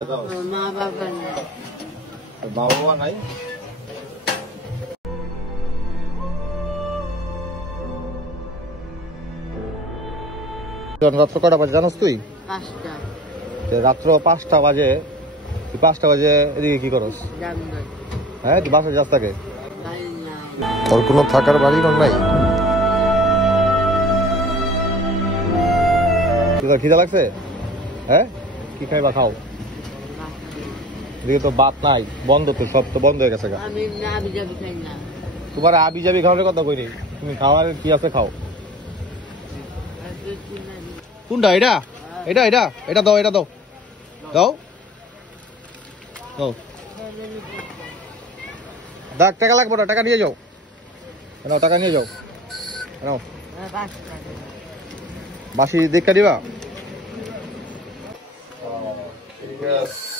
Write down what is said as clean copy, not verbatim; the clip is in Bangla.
মা বাবা নাই। বাবা নাই? রাত্র কটা বাজে জানোস তুই? 5টা। রাত্র 5টা বাজে, 5টা বাজে এদিকে কি করস? হ্যাঁ, তুই বাসায় যাস থাকে? ওর কোনো থাকার বাড়ি নাই? খিদা লাগছে? হ্যাঁ, কি খাইবা খাও। এদিকে তো ভাত নাই, বন্ধ তো, সব তো বন্ধ হয়ে গেছে। তোমার আবি যাবি খাওয়ার কথা কই নেই, তুমি খাওয়ার কি আছে খাও। কোনটা এটা? এটা এটা এটা দাও, এটা দাও, দাও দাও। দেখ, টাকা লাগবে না, টাকা নিয়ে যাও, নাও টাকা নিয়ে যাও, নাও। বাসি দেখা দিবা? ঠিক আছে।